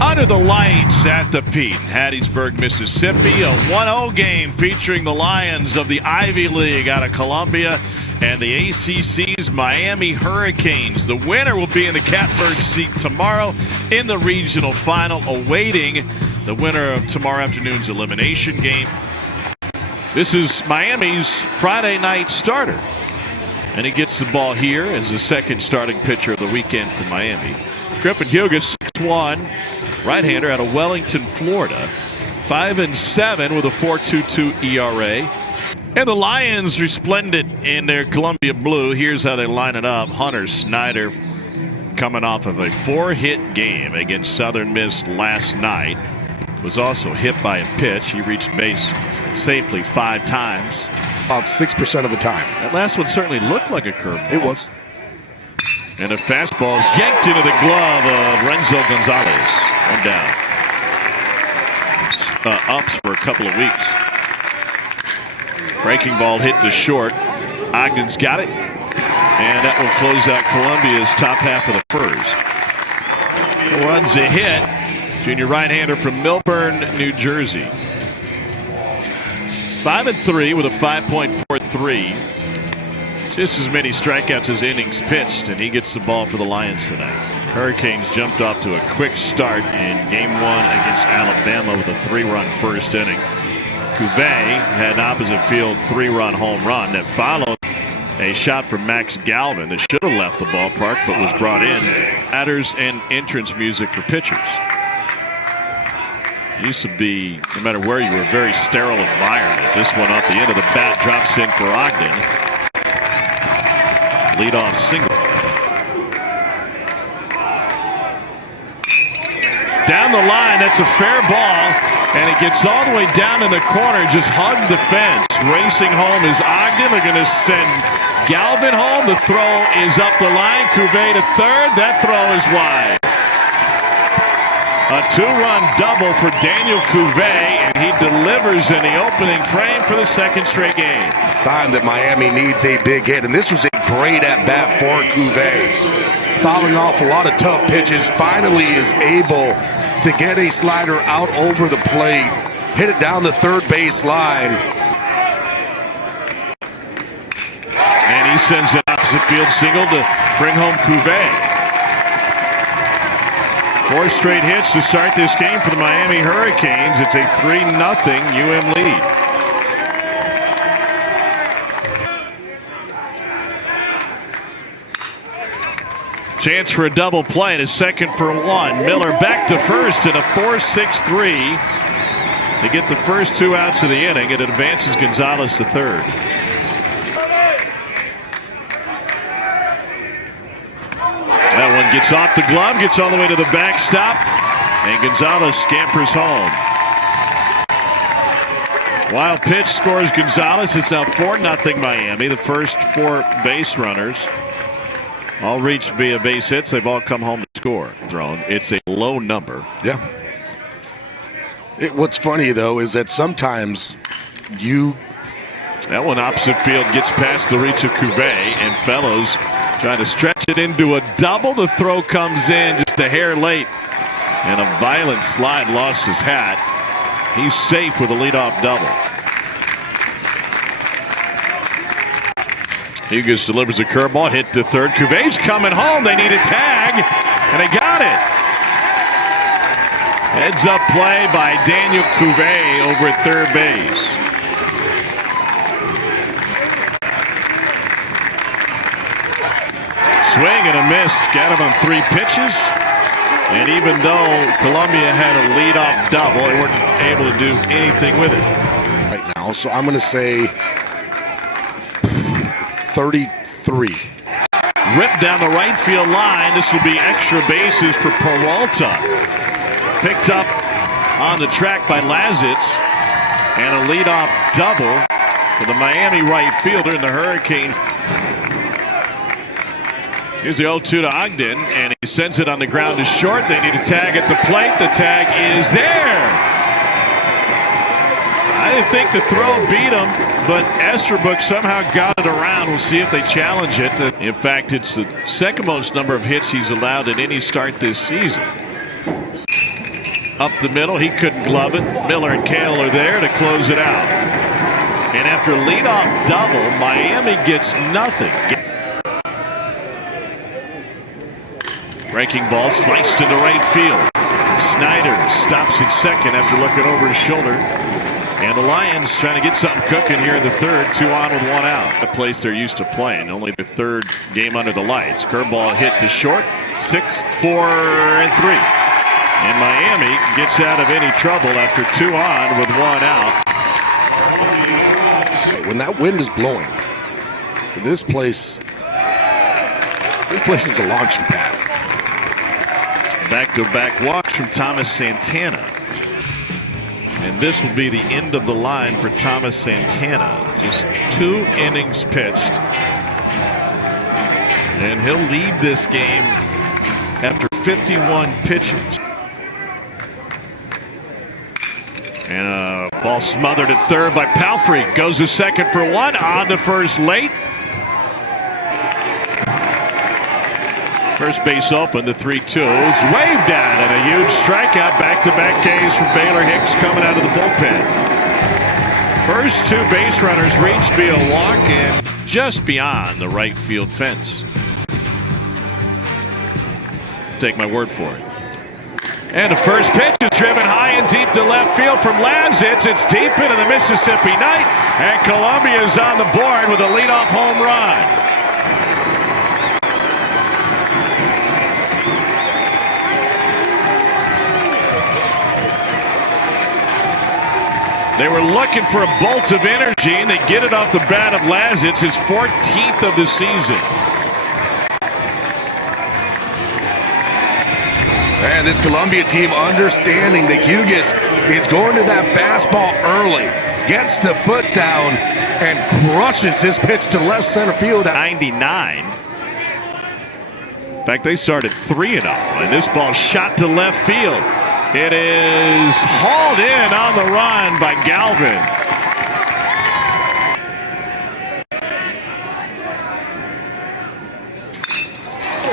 Under the lights at the Pete, Hattiesburg, Mississippi, a 1-0 game featuring the Lions of the Ivy League out of Columbia and the ACC's Miami Hurricanes. The winner will be in the catbird seat tomorrow in the regional final, awaiting the winner of tomorrow afternoon's elimination game. This is Miami's Friday night starter, and he gets the ball here as the second starting pitcher of the weekend for Miami. Griffin Hugas, 6'1", right-hander out of Wellington, Florida, 5-7 with a 4.22 ERA. And the Lions resplendent in their Columbia blue. Here's how they line it up. Hunter Snyder coming off of a 4-hit game against Southern Miss last night. Was also hit by a pitch. He reached base safely 5 times. About 6% of the time. That last one certainly looked like a curveball. It was. And a fastball is yanked into the glove of Renzo Gonzalez. One down. Ups for a couple of weeks. Breaking ball hit to short. Ogden's got it. And that will close out Columbia's top half of the first. Runs a hit. Junior right-hander from Milburn, New Jersey. 5-3 with a 5.43. Just as many strikeouts as innings pitched, and he gets the ball for the Lions tonight. Hurricanes jumped off to a quick start in Game 1 against Alabama with a 3-run first inning. Cuvée had an opposite field 3-run home run that followed a shot from Max Galvin that should have left the ballpark but was brought in. Batters and entrance music for pitchers. It used to be, no matter where you were, a very sterile environment. This one off the end of the bat drops in for Ogden. Leadoff single. Down the line, that's a fair ball, and it gets all the way down in the corner, just hugged the fence. Racing home is Ogden. They're going to send Galvin home. The throw is up the line. Cuvée to third. That throw is wide. A 2-run double for Daniel Cuvée, and he delivers in the opening frame for the second straight game. Time that Miami needs a big hit, and this was a great at-bat for Cuvée. Fouling off a lot of tough pitches, finally is able to get a slider out over the plate, hit it down the third base line. And he sends an opposite field single to bring home Cuvée. 4 straight hits to start this game for the Miami Hurricanes. It's a 3-0 UM lead. Chance for a double play and a second for 1. Miller back to first in a 4-6-3 to get the first 2 outs of the inning. It advances Gonzalez to third. That one gets off the glove, gets all the way to the backstop, and Gonzalez scampers home. Wild pitch scores Gonzalez. It's now 4-0 Miami. The first 4 base runners all reached via base hits. They've all come home to score. Thrown. It's a low number. Yeah. What's funny, though, is that sometimes that one opposite field gets past the reach of Cuvée, and Fellows trying to stretch it into a double. The throw comes in just a hair late, and a violent slide lost his hat. He's safe with a leadoff double. Hugas delivers a curveball, hit to third. Cuvé's coming home. They need a tag, and they got it. Heads up play by Daniel Cuvée over at third base. Swing and a miss. Got him on 3 pitches. And even though Columbia had a leadoff double, they weren't able to do anything with it right now. So I'm going to say 33. Ripped down the right field line. This will be extra bases for Peralta. Picked up on the track by Lazitz. And a leadoff double for the Miami right fielder in the Hurricane. Here's the 0-2 to Ogden, and he sends it on the ground to short. They need a tag at the plate. The tag is there. I didn't think the throw beat him, but Esterbrook somehow got it around. We'll see if they challenge it. In fact, it's the second most number of hits he's allowed at any start this season. Up the middle, he couldn't glove it. Miller and Kale are there to close it out. And after a leadoff double, Miami gets nothing. Breaking ball sliced into right field. Snyder stops at second after looking over his shoulder. And the Lions trying to get something cooking here in the third. 2 on with 1 out. The place they're used to playing. Only the third game under the lights. Curveball hit to short. 6, 4, and 3. And Miami gets out of any trouble after 2 on with 1 out. When that wind is blowing, this place is a launching pad. Back-to-back walks from Thomas Santana. And this will be the end of the line for Thomas Santana. Just 2 innings pitched. And he'll lead this game after 51 pitches. And a ball smothered at third by Palfrey. Goes to second for 1. On to first late. First base open, the 3-2. It's waved at, and a huge strikeout. Back-to-back Ks from Baylor Hicks coming out of the bullpen. First 2 base runners reached via walk and just beyond the right field fence. Take my word for it. And the first pitch is driven high and deep to left field from Lazitz. It's deep into the Mississippi night, and Columbia is on the board with a leadoff home run. They were looking for a bolt of energy, and they get it off the bat of Lazitz, his 14th of the season. And this Columbia team understanding that Hughes is going to that fastball early, gets the foot down, and crushes his pitch to left center field at 99. In fact, they started 3-0, and this ball shot to left field. It is hauled in on the run by Galvin.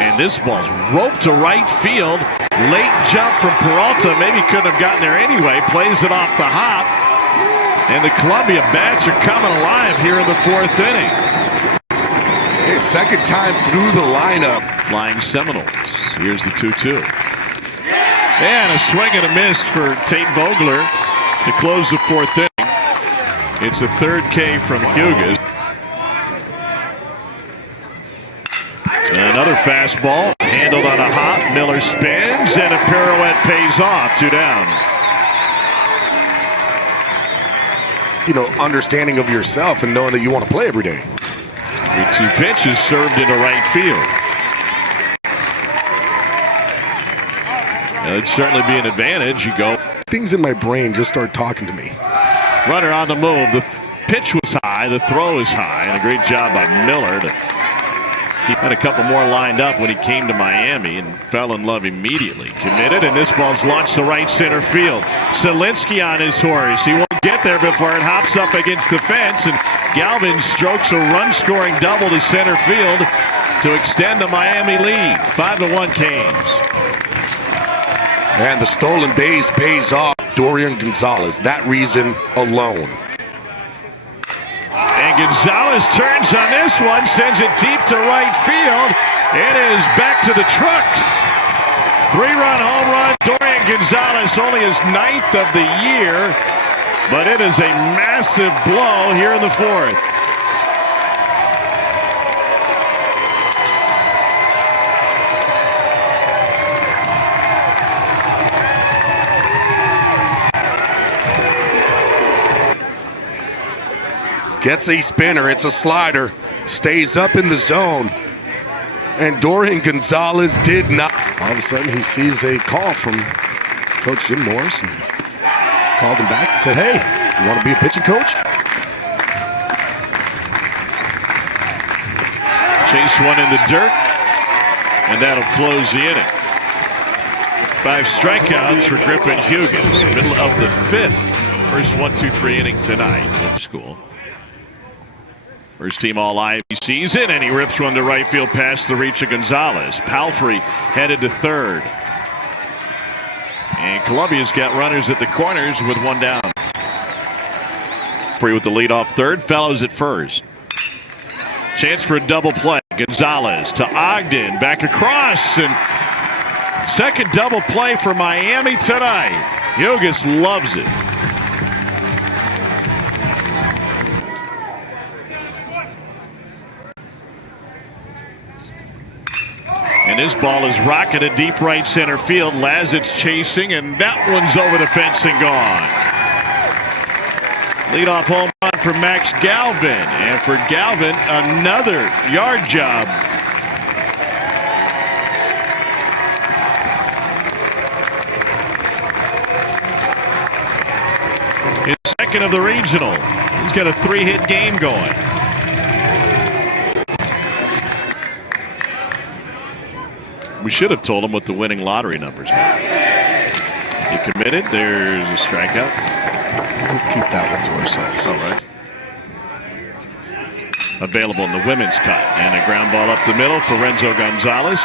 And this ball's roped to right field. Late jump from Peralta. Maybe couldn't have gotten there anyway. Plays it off the hop. And the Columbia bats are coming alive here in the 4th inning. His second time through the lineup. Flying Seminoles. Here's the 2-2. And a swing and a miss for Tate Vogler to close the 4th inning. It's the 3rd K from Hughes. Another fastball handled on a hop. Miller spins and a pirouette pays off. 2 down. You know, understanding of yourself and knowing that you want to play every day. 3-2 pitch is served into right field. It'd certainly be an advantage. You go. Things in my brain just start talking to me. Runner on the move. The pitch was high. The throw is high. And a great job by Miller to keep. Had a couple more lined up when he came to Miami and fell in love immediately. Committed, and this ball's launched to right center field. Selinski on his horse. He won't get there before it hops up against the fence, and Galvin strokes a run-scoring double to center field to extend the Miami lead. 5-1 Canes. And the stolen base pays off Dorian Gonzalez. That reason alone. And Gonzalez turns on this one, sends it deep to right field. It is back to the trucks. 3-run home run. Dorian Gonzalez, only his 9th of the year, but it is a massive blow here in the 4th. Gets a spinner, it's a slider, stays up in the zone. And Dorian Gonzalez did not. All of a sudden he sees a call from Coach Jim Morris and called him back and said, hey, you want to be a pitching coach? Chase one in the dirt, and that'll close the inning. 5 strikeouts for Griffin Hughes, middle of the 5th. First 1-2-3 inning tonight at school. First team All-Ivy season, and he rips one to right field past the reach of Gonzalez. Palfrey headed to third. And Columbia's got runners at the corners with one down. Free with the leadoff third. Fellows at first. Chance for a double play. Gonzalez to Ogden. Back across. And second double play for Miami tonight. Hughes loves it. And this ball is rocketed deep right center field. Lazar's chasing, and that one's over the fence and gone. Leadoff home run for Max Galvin. And for Galvin, another yard job. His second of the regional. He's got a 3-hit game going. We should have told him what the winning lottery numbers were. He committed. There's a strikeout. We'll keep that one to ourselves. All right. Available in the women's cut. And a ground ball up the middle for Renzo Gonzalez.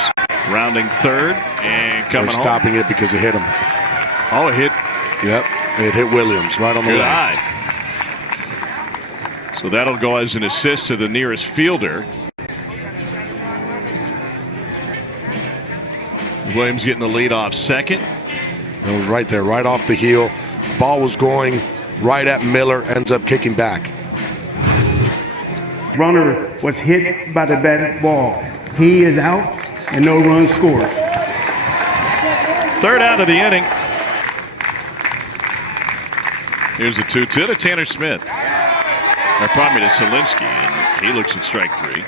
Rounding third and coming home. Stopping it because it hit him. Oh, it hit. Yep. It hit Williams right on the Good leg. eye. So that'll go as an assist to the nearest fielder. Williams getting the lead off second. It was right there, right off the heel. Ball was going right at Miller, ends up kicking back. Runner was hit by the batted ball. He is out and no runs scored. Third out of the inning. Here's a 2-2 to Tanner Smith. Or pardon me, to Selinsky, and he looks at strike three.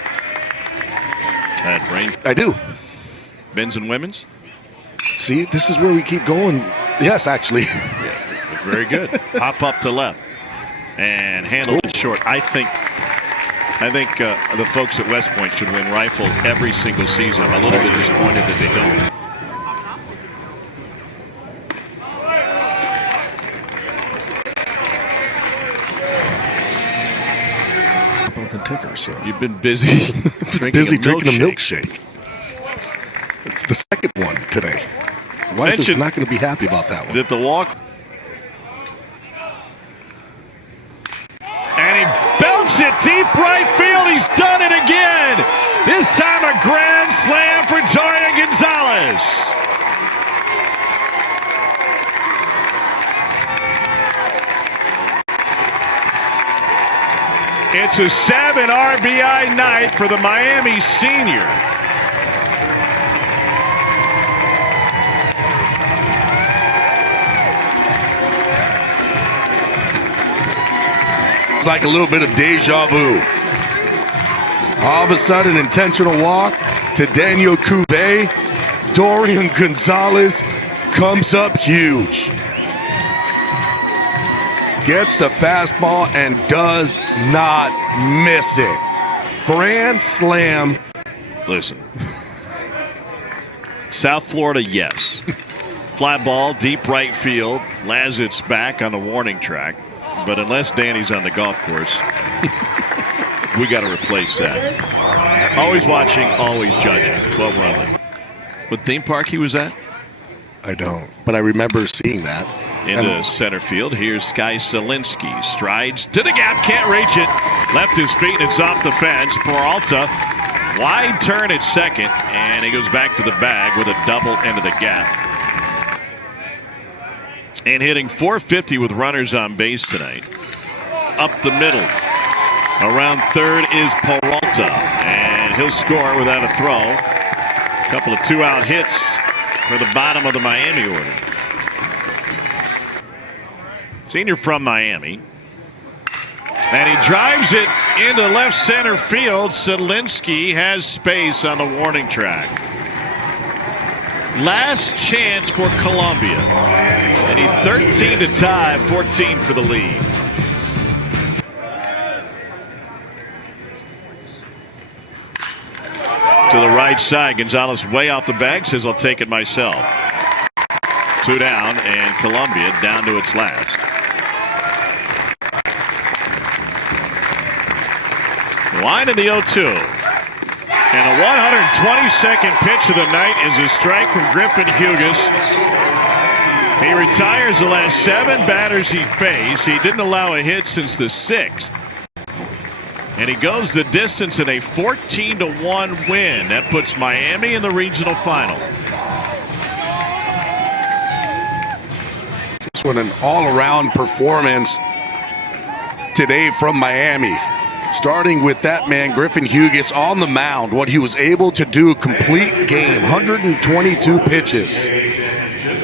That brain. I do. Men's and women's? See, this is where we keep going. Yes, actually. Yeah, very good. Hop up to left. And handle it short. I think the folks at West Point should win rifle every single season. I'm a little bit disappointed that they don't. About the ticker, so. You've been busy drinking drinking a milkshake. It's the second one today. Wife is not going to be happy about that one. That the walk. And he belts it deep right field. He's done it again. This time a grand slam for Dorian Gonzalez. It's a 7 RBI night for the Miami senior. Like a little bit of deja vu. All of a sudden, intentional walk to Daniel Cuvée. Dorian Gonzalez comes up huge. Gets the fastball and does not miss it. Grand slam. Listen. South Florida, yes. Fly ball, deep right field. Lazar's back on the warning track. But unless Danny's on the golf course, we got to replace that. Always watching, always judging. 12-run lead. What theme park he was at? I don't, but I remember seeing that. Into center field. Here's Sky Selinsky. Strides to the gap, can't reach it. Left his feet, and it's off the fence. Peralta, wide turn at second, and he goes back to the bag with a double into the gap. And hitting .450 with runners on base tonight. Up the middle. Around third is Peralta. And he'll score without a throw. A couple of two-out hits for the bottom of the Miami order. Senior from Miami. And he drives it into left center field. Selinsky has space on the warning track. Last chance for Columbia. They need 13 to tie, 14 for the lead. To the right side, Gonzalez way off the bag, says I'll take it myself. 2 down, and Columbia down to its last. Line in the 0-2. And a 122nd pitch of the night is a strike from Griffin Hughes. He retires the last 7 batters he faced. He didn't allow a hit since the 6th. And he goes the distance in a 14-1 win. That puts Miami in the regional final. Just what an all-around performance today from Miami. Starting with that man, Griffin Hughes, on the mound. What he was able to do, complete game, 122 pitches.